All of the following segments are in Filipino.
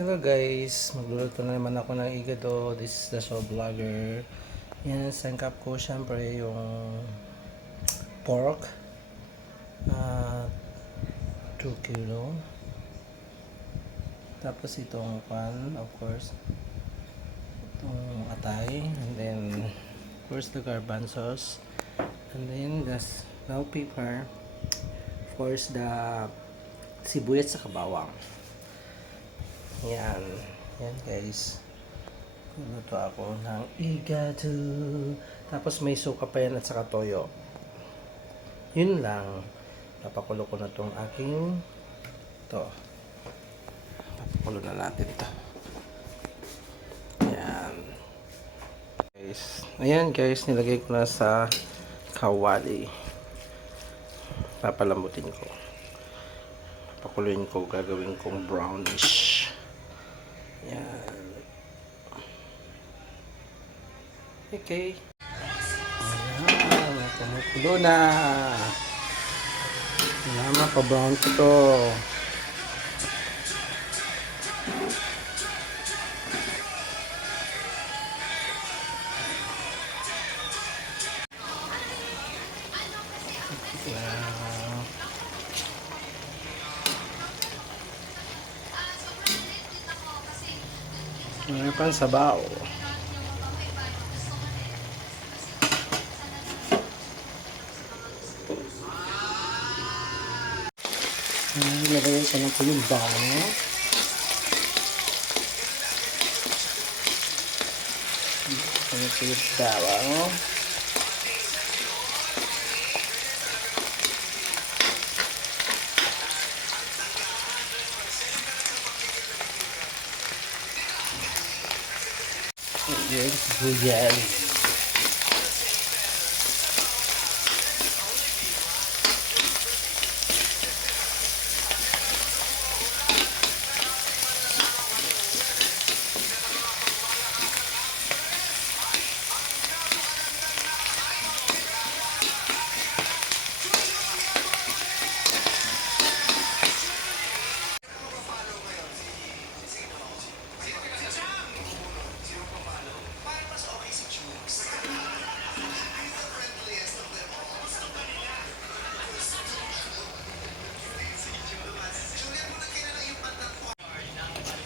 Hello guys, magluluto na naman ako ng igado. This is the show vlogger. Yan, sangkap ko syempre yung pork. 2 kilo. Tapos itong pan, of course. Itong atay. And then, of course, the garbanzos. And then, the bell pepper. Of course, the sibuyas sa bawang. Yan. Yan guys. Luto ako ng igado. Tapos may suka pa yan at saka toyo. Yun lang. Papakulo ko na tong aking papakulo na natin to. Yan. Guys. Ayan guys. Nilagay ko na sa kawali. Papalambutin ko. Pakuluin ko. Gagawin kong brownish. Yan. Okay. Ayan. Kumukulo na. Ayan. Pa-brown ko to. Ayan. Pang sabaw. Nilagay ko na po yung bawang. Ano po yung bawang. Ayan, sibuyas.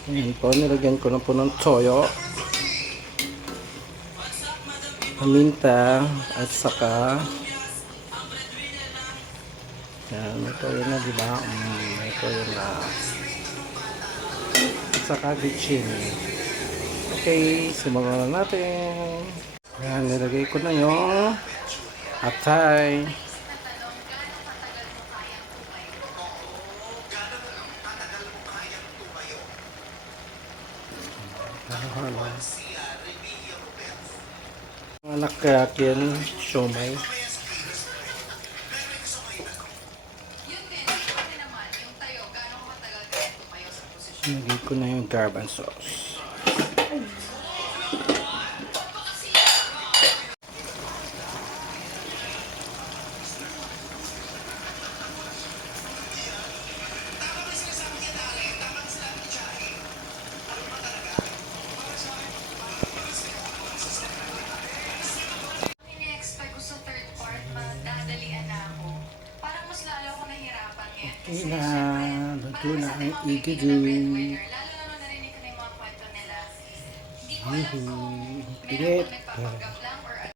Ayan po, nilagyan ko na po ng toyo, paminta, at saka ayan, may toyo na, diba? May toyo na. At saka gitchin. Okay, simulan na natin. Ayan, nilagay ko na yung atay. Anak kakin, siomay. Nilagay ko na yung garbanzos. Okay na, luto na ang igado. Pilit.